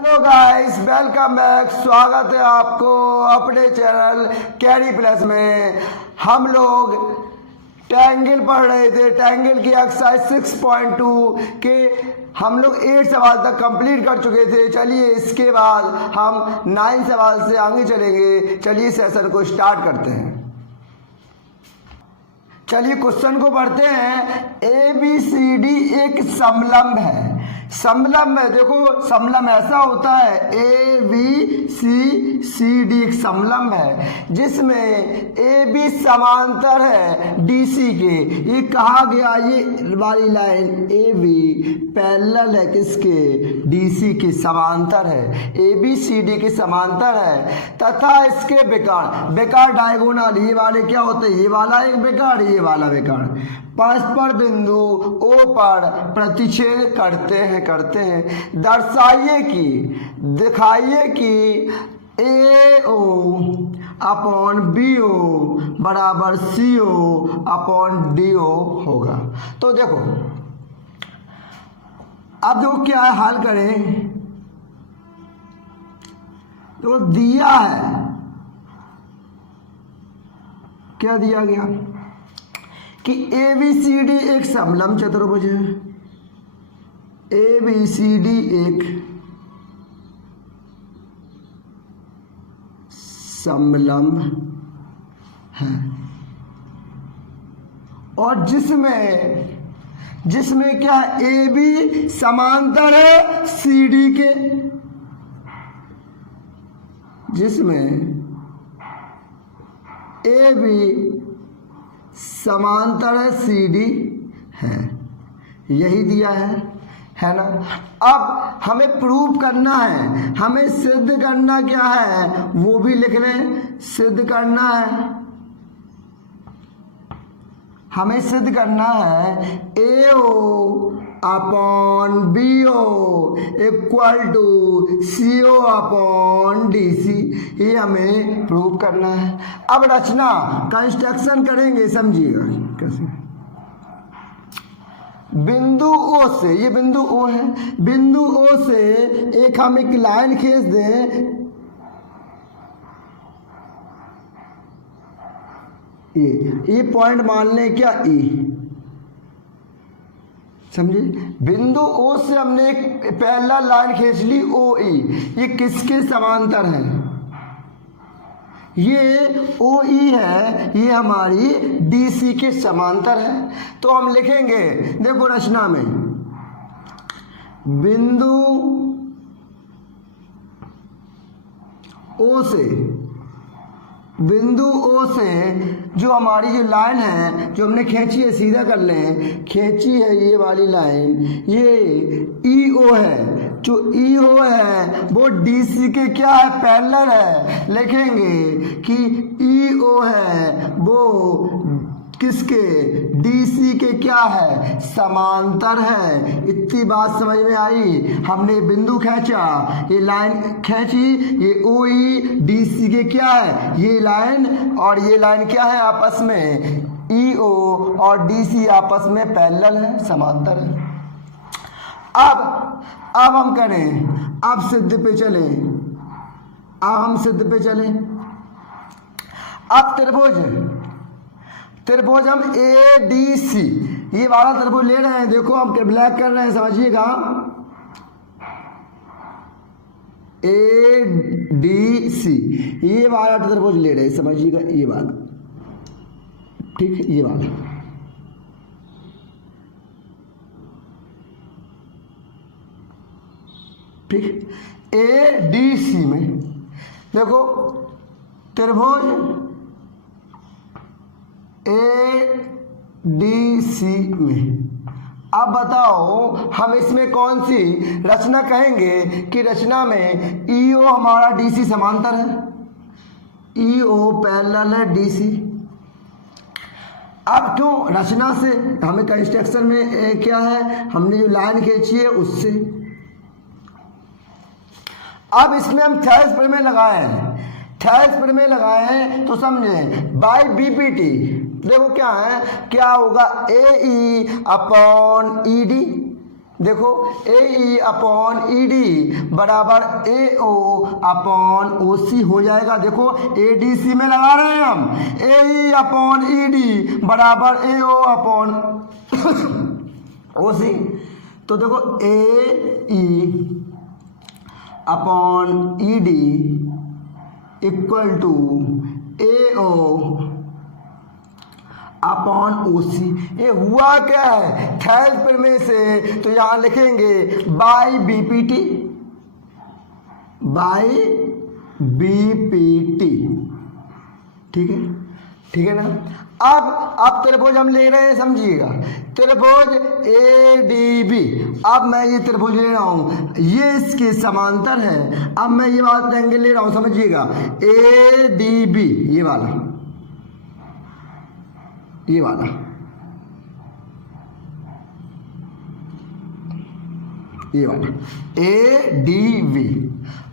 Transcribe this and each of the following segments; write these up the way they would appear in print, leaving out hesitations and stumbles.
Hello guys, welcome back. स्वागत है आपको अपने चैनल कैरी प्लस में। हम लोग ट्रायंगल पढ़ रहे थे। ट्रायंगल की एक्सरसाइज 6.2 के हम लोग 8 सवाल तक कंप्लीट कर चुके थे। चलिए इसके बाद हम 9 सवाल से आगे चलेंगे। चलिए सेशन को स्टार्ट करते हैं। चलिए क्वेश्चन को पढ़ते हैं। ए बी सी डी एक समलंब है। समलंब है, देखो समलंब ऐसा होता है, ए बी सी डी एक समलंब है जिसमें ए बी समांतर है डी सी के। ये कहा गया, ये वाली लाइन ए बी पैरेलल है किसके? डी सी के समांतर है, ए बी सी डी के समांतर है तथा इसके बेकार डायगोनल, ये वाले क्या होते हैं? ये वाला एक बेकार, ये वाला बेकार परस्पर बिंदु ओ पर प्रतिच्छेद करते हैं। दर्शाइए कि दिखाइए कि ए ओ अपॉन बी ओ बराबर सी ओ अपॉन डी ओ होगा। तो देखो अब देखो क्या है, हल करें। तो दिया है, क्या दिया गया कि ए बी सी डी एक समलंब चतुर्भुज है। ए बी सी डी एक समलंब है और जिसमें क्या है? ए बी समांतर है सी डी के, जिसमें ए बी समांतर है सी डी है। यही दिया है ना। अब हमें प्रूव करना है, हमें सिद्ध करना क्या है वो भी लिख लें। सिद्ध करना है, हमें सिद्ध करना है A O upon B O equal to C O upon D C. ये हमें प्रूव करना है। अब रचना कंस्ट्रक्शन करेंगे, समझिएगा कैसे। बिंदु ओ से, ये बिंदु ओ है, बिंदु ओ से एक हम एक लाइन खींच दें। ये पॉइंट मान लें क्या? ई, समझे? बिंदु ओ से हमने एक पैरेलल लाइन खींच ली ओ ई। ये किसके समांतर है? ये ओ ई है, ये हमारी डी सी के समांतर है। तो हम लिखेंगे, देखो रचना में बिंदु ओ से जो हमारी जो लाइन है जो हमने खींची है, सीधा कर लें, खींची है ये वाली लाइन, ये ई ओ है। जो ई ओ है वो डी सी के क्या है? पैरेलल है। लिखेंगे कि ई ओ है वो किसके? डी सी के क्या है? समांतर है। इतनी बात समझ में आई। हमने बिंदु खींचा, ये लाइन खींची, ये ओ ई डी सी के क्या है? ये लाइन और ये लाइन क्या है आपस में? ई ओ और डी सी आपस में पैरेलल है, समांतर है। अब हम करें, अब सिद्ध पे चलें। अब त्रिभुज हम ए डी सी, ये वाला त्रिभुज ले रहे हैं। देखो हम ब्लैक कर रहे हैं, समझिएगा। ए डी सी ये वाला त्रिभुज ले रहे हैं, समझिएगा। ये वाला, ठीक है, ये वाला। ठीक, ए डी सी में देखो त्रिभुज ए डी सी में। अब बताओ हम इसमें कौन सी रचना कहेंगे कि रचना में ई ओ हमारा डी सी समांतर है, ई ओ पैरेलल है डी सी। अब क्यों? रचना से हमें कंस्ट्रक्शन में क्या है, हमने जो लाइन खींची है उससे। अब इसमें हम थेरेस प्रमेय लगाए हैं, तो समझे बाय बीपीटी। देखो क्या है, क्या होगा? ए ई अपॉन ई डी देखो A E upon E D बराबर ए ओ अपॉन ओ सी हो जाएगा। देखो ए डी सी में लगा रहे हैं हम, ए ई अपॉन ई डी बराबर ए ओ अपॉन ओ सी। तो देखो A E upon E D equal to A O upon O C. ये हुआ क्या है, थैल्स प्रमेय से, तो यहाँ लिखेंगे बाई बीपीटी, बाई बीपीटी। ठीक है, ठीक है ना। अब त्रिभुज हम ले रहे हैं, समझिएगा, त्रिभुज ए डी बी। अब मैं ये त्रिभुज ले रहा हूँ, ये इसके समांतर है। अब मैं ये वाला ट्रायंगल ले रहा हूँ, समझिएगा, ए डी बी, ये वाला, ये वाला, ये वाला ए डी बी।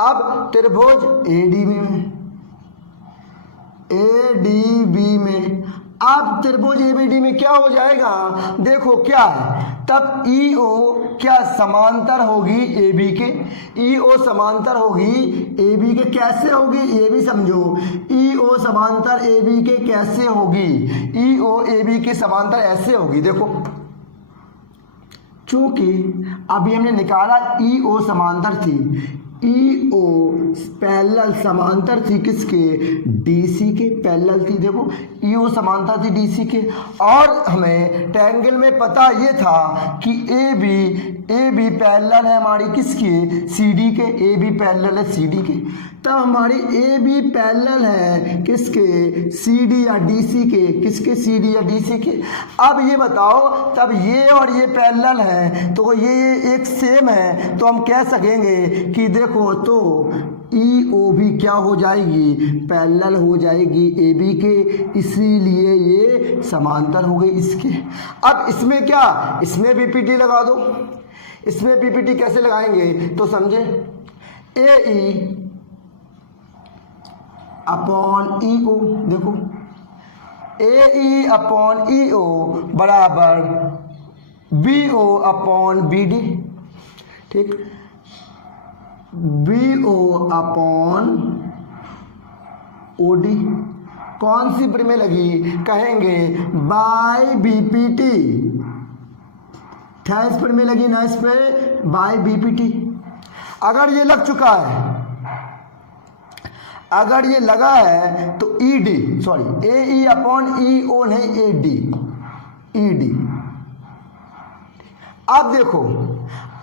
अब त्रिभुज ए डी बी में, ए डी बी में, अब त्रिभुज एबीडी में क्या हो जाएगा, देखो क्या है, तब ई ओ क्या समांतर होगी ए बी के, ई ओ समांतर होगी ए बी के। कैसे होगी ये भी समझो, ई ओ समांतर ए बी के कैसे होगी, ई ओ ए बी के समांतर ऐसे होगी। देखो चूंकि अभी हमने निकाला ई ओ समांतर थी, ई ओ पैरेलल समांतर थी किसके, डीसी के, पैरेलल थी। देखो ई ओ समांतर थी डीसी के, और हमें ट्रायंगल में पता ये था कि ए बी पैरेलल है हमारी किसकी, सी डी के, ए बी पैरेलल है सी डी के। तब हमारी ए बी पैरेलल है किसके, सी डी या डी सी के, किसके, सी डी या डी सी के। अब ये बताओ, तब ये और ये पैरेलल है तो ये एक सेम है, तो हम कह सकेंगे कि देखो तो ई ओ भी क्या हो जाएगी, पैरेलल हो जाएगी ए बी के, इसीलिए ये समांतर हो गई इसके। अब इसमें क्या, इसमें बीपीटी लगा दो। इसमें बीपीटी कैसे लगाएंगे तो समझे, ए ई अपॉन ई ओ, देखो A E upon E O बराबर B O upon B D. ठीक, B O upon O D. कौन सी प्रमेय लगी, कहेंगे बाय बीपीटी, थैल्स प्रमेय लगी ना इस पे, बाय बीपीटी। अगर ये लग चुका है, अगर ये लगा है तो ई डी, सॉरी ए ई अपॉन ई ओ नहीं, ए डी, ई डी। अब देखो,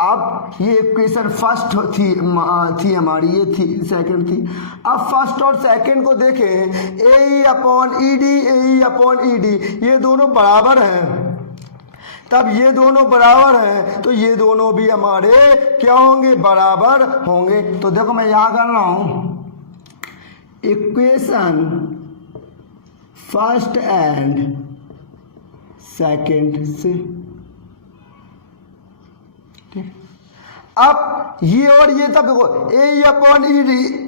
अब ये इक्वेशन फर्स्ट थी हमारी, ये थी सेकंड थी। अब फर्स्ट और सेकंड को देखें, ए ई अपॉन ई डी, ए ई अपॉन ई डी, ये दोनों बराबर हैं। तब ये दोनों बराबर हैं तो ये दोनों भी हमारे क्या होंगे, बराबर होंगे। तो देखो मैं यहाँ कर रहा हूँ इक्वेशन फर्स्ट एंड सेकंड से। ठीक, अब ये और ये, तब देखो A upon E D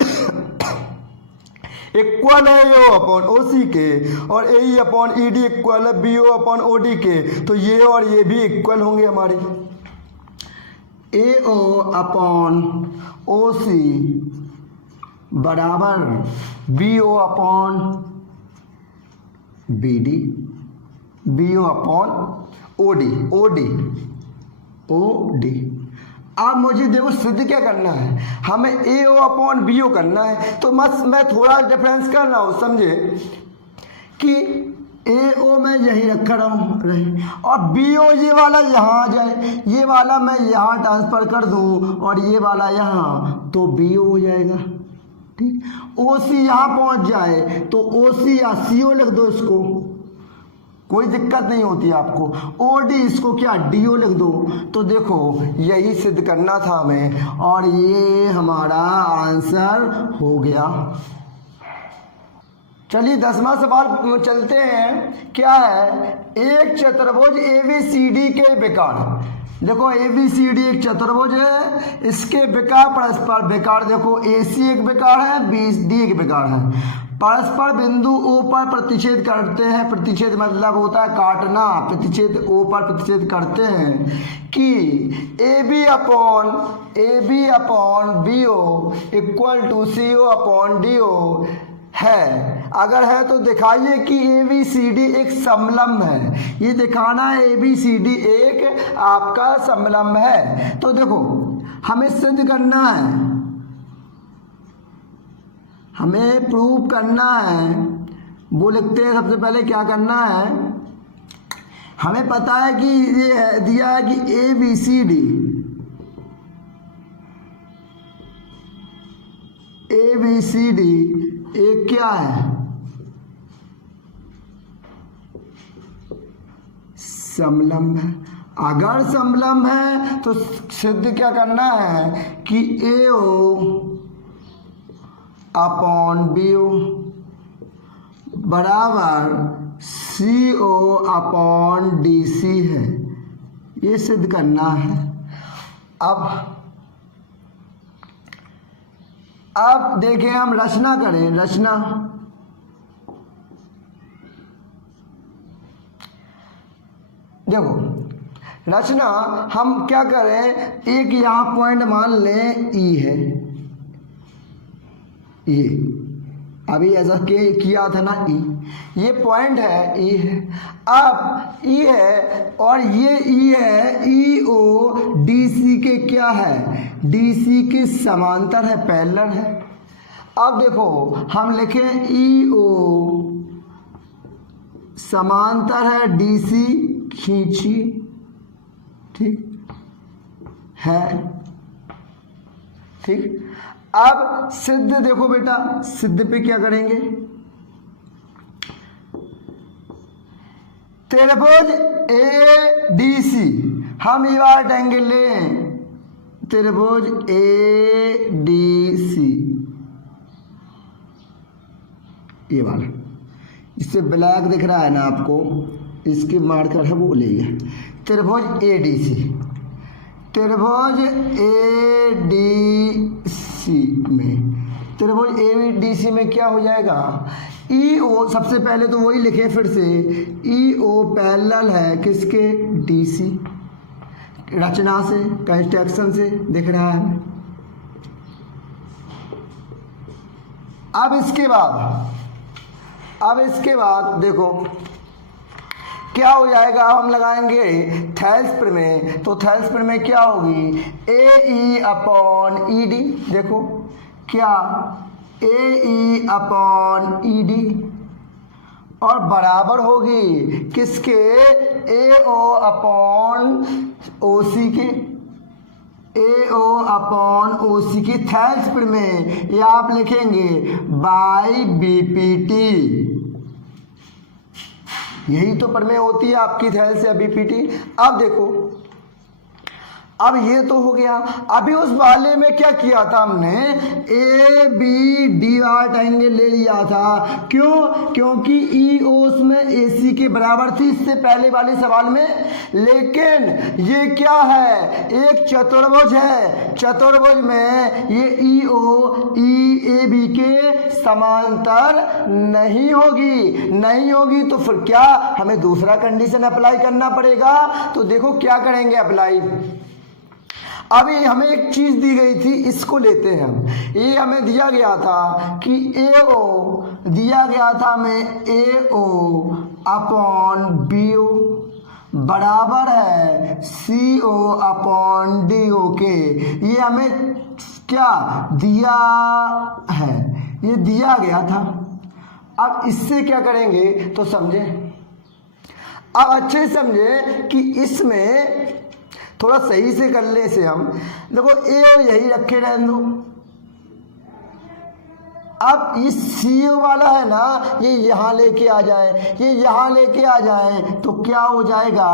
equal है A O upon O C के, और A upon E D equal है B O upon O D के, तो ये और ये भी इक्वल होंगे हमारे। ए ओ अपॉन ओ सी बराबर B O upon B D, B O upon O D, O D, O D. अब मुझे देखो सिद्ध क्या करना है, हमें ए ओ अपॉन बी ओ करना है। तो मैं थोड़ा डिफरेंस कर रहा हूँ, समझे कि ए ओ मैं यही रख रहा हूँ रहे, और बी ओ ये वाला यहाँ आ जाए, ये वाला मैं यहाँ ट्रांसफर कर दूँ और ये वाला यहाँ, तो बी ओ हो जाएगा। ठीक, ओ सी यहाँ पहुँच जाए तो ओ सी या सी ओ लिख दो, इसको कोई दिक्कत नहीं होती आपको। ओ डी इसको क्या, डी ओ लिख दो। तो देखो यही सिद्ध करना था हमें, और ये हमारा आंसर हो गया। चलिए 10वां सवाल चलते हैं। क्या है, एक चतुर्भुज ए बी सी डी के विकर्ण। देखो ए बी सी डी एक चतुर्भुज है, इसके विकर्ण परस्पर विकर्ण, देखो ए सी एक विकर्ण है, बी डी एक विकर्ण है। परस्पर बिंदु O पर प्रतिच्छेद करते हैं, प्रतिच्छेद मतलब होता है काटना, प्रतिच्छेद O पर प्रतिच्छेद करते हैं कि AB upon BO equal to CO अपॉन DO है। अगर है तो दिखाइए कि ABCD एक समलंब है। ये दिखाना है ABCD एक आपका समलंब है। तो देखो हमें सिद्ध करना है, हमें प्रूव करना है। वो लिखते हैं सबसे पहले क्या करना है, हमें पता है कि ये दिया है कि ABCD एक क्या है, समलंब है। अगर समलंब है तो सिद्ध क्या करना है कि AO अपॉन BO बराबर CO अपॉन DC है, ये सिद्ध करना है। अब देखें हम रचना करें, रचना देखो, रचना हम क्या करें, एक यहाँ पॉइंट मान लें E है, ये अभी ऐसा किया था ना E, ये पॉइंट है E है। अब E है और ये E है, EO DC के क्या है, DC के समांतर है, पैरेलल है। अब देखो हम लिखें EO समांतर है DC खींची, ठीक है, ठीक। अब सिद्ध देखो बेटा, सिद्ध पे क्या करेंगे, त्रिभुज ADC हम ये वाला ट्रायंगल लें, त्रिभुज ADC ये वाला, इससे ब्लैक दिख रहा है ना आपको, इसकी मार्कर है वो ले, त्रिभुज ADC, त्रिभुज ADC में, त्रिभुज ADC में क्या हो जाएगा, EO सबसे पहले तो वही लिखे फिर से, EO पैरेलल है किसके, DC, रचना से, कंस्ट्रक्शन से दिख रहा है। अब इसके बाद देखो क्या हो जाएगा, हम लगाएंगे थेल्स प्रमेय, तो थेल्स प्रमेय क्या होगी, AE अपॉन ED, देखो क्या AE अपॉन ED और बराबर होगी किसके, AO अपॉन OC के, AO अपॉन OC की थेल्स प्रमेय, ये आप लिखेंगे बाई BPT, यही तो प्रमेय होती है आपकी थेल्स या BPT। अब देखो, अब ये तो हो गया। अभी उस वाले में क्या किया था हमने, ABD ट्रायंगल ले लिया था, क्यों, क्योंकि EO उसमें AC के बराबर थी इससे पहले वाले सवाल में। लेकिन ये क्या है, एक चतुर्भुज है, चतुर्भुज में ये EO EAB के समांतर नहीं होगी तो फिर क्या, हमें दूसरा कंडीशन अप्लाई करना पड़ेगा। तो देखो क्या करेंगे अप्लाई, अभी हमें एक चीज दी गई थी, इसको लेते हैं हम। ये हमें दिया गया था कि AO दिया गया था हमें AO अपॉन BO बराबर है CO अपॉन DO के। ये हमें क्या दिया है, ये दिया गया था। अब इससे क्या करेंगे तो समझे, अब अच्छे समझे कि इसमें थोड़ा सही से कर ले इसे हम। देखो A और यही रखे रहने दो। अब इस CO वाला है ना, ये यहाँ लेके आ जाए, ये यहाँ लेके आ जाए तो क्या हो जाएगा,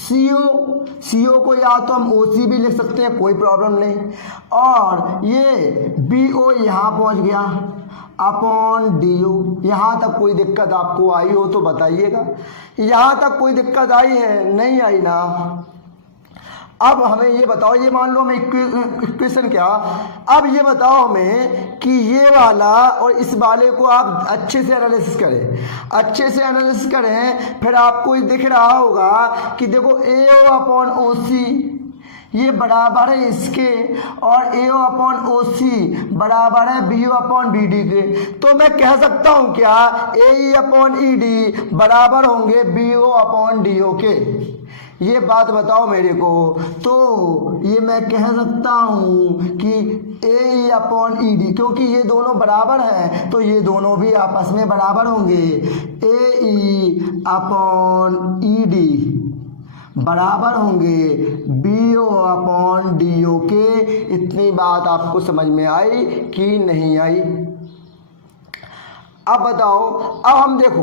CO को या तो हम OC भी लिख सकते हैं, कोई प्रॉब्लम नहीं। और ये BO यहाँ पहुँच गया अपॉन DO। यहाँ तक कोई दिक्कत आपको आई हो तो बताइएगा, यहाँ तक कोई दिक्कत आई है, नहीं आई ना। अब हमें ये बताओ, ये मान लो हमें इक्वेशन क्या, अब ये बताओ हमें कि ये वाला और इस वाले को आप अच्छे से एनालिसिस करें, अच्छे से एनालिसिस करें, फिर आपको ये दिख रहा होगा कि देखो AO अपॉन OC ये बराबर है इसके, और AO अपॉन OC बराबर है BO अपॉन BD के। तो मैं कह सकता हूं क्या, AE अपॉन ED बराबर होंगे BO अपॉन DO के। ये बात बताओ मेरे को। तो ये मैं कह सकता हूं कि AE अपॉन ED, क्योंकि ये दोनों बराबर हैं तो ये दोनों भी आपस में बराबर होंगे। AE अपॉन ED बराबर होंगे BO अपॉन DO के। इतनी बात आपको समझ में आई कि नहीं आई? अब बताओ, अब हम देखो,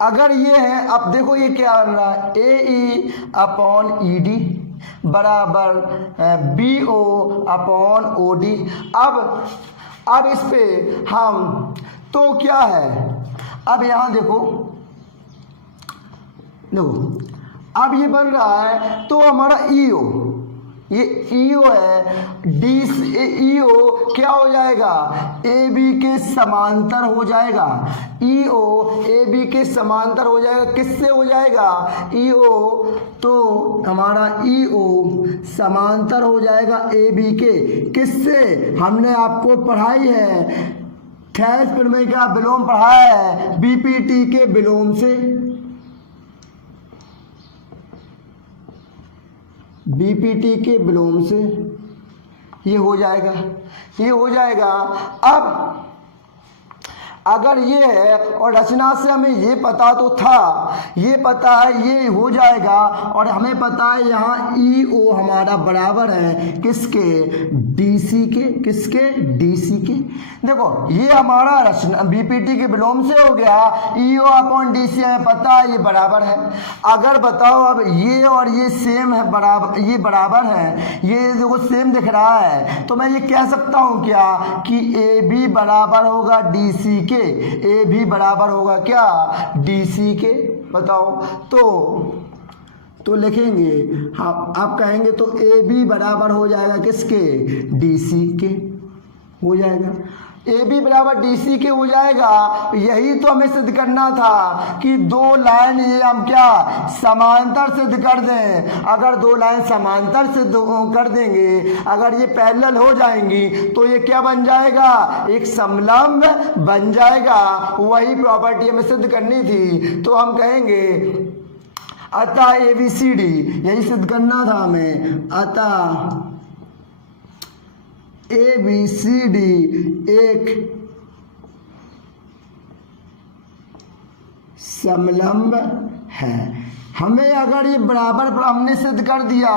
अगर ये है, अब देखो ये क्या बन रहा है, AE अपॉन ED बराबर BO अपॉन OD। अब इस पे हम तो क्या है, अब यहाँ देखो अब ये बन रहा है तो हमारा EO, ये EO है, EO क्या हो जाएगा, AB के समांतर हो जाएगा। EO AB के समांतर हो जाएगा, किससे हो जाएगा, EO, तो हमारा EO समांतर हो जाएगा AB के, किससे, हमने आपको पढ़ाई है, ठोस प्रमेय का विलोम पढ़ाया है, BPT के विलोम से, BPT के विलोम से ये हो जाएगा, ये हो जाएगा। अब अगर ये है और रचना से हमें ये पता तो था, ये पता है ये हो जाएगा, और हमें पता है यहाँ EO हमारा बराबर है किसके, DC के, किसके, DC के। देखो ये हमारा रचना BPT के विलोम से हो गया, EO अपॉन DC हमें पता है ये बराबर है। अगर बताओ अब ये और ये सेम है, बराबर, ये बराबर है, ये देखो सेम दिख रहा है, तो मैं ये कह सकता हूँ क्या कि AB बराबर होगा DC के, AB बराबर होगा क्या, DC के। बताओ तो लिखेंगे हम, आप कहेंगे तो AB बराबर हो जाएगा किसके, DC के हो जाएगा, AB बराबर DC के हो जाएगा। यही तो हमें सिद्ध करना था कि दो लाइन ये हम क्या समांतर सिद्ध कर दें। अगर दो लाइन समांतर सिद्ध कर देंगे, अगर ये पैरेलल हो जाएंगी तो ये क्या बन जाएगा, एक समलंब बन जाएगा। वही प्रॉपर्टी हमें सिद्ध करनी थी, तो हम कहेंगे अतः ABCD, यही सिद्ध करना था हमें, अतः ABCD एक समलंब है। हमें अगर ये बराबर हमने सिद्ध कर दिया,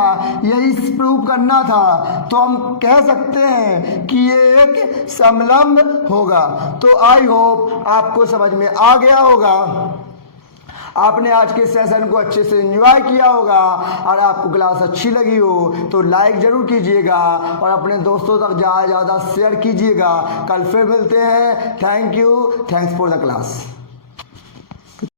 यही प्रूव करना था, तो हम कह सकते हैं कि ये एक समलंब होगा। तो आई होप आपको समझ में आ गया होगा, आपने आज के सेशन को अच्छे से एंजॉय किया होगा, और आपको क्लास अच्छी लगी हो तो लाइक जरूर कीजिएगा और अपने दोस्तों तक ज़्यादा से ज़्यादा शेयर कीजिएगा। कल फिर मिलते हैं। Thank you, thanks for the class.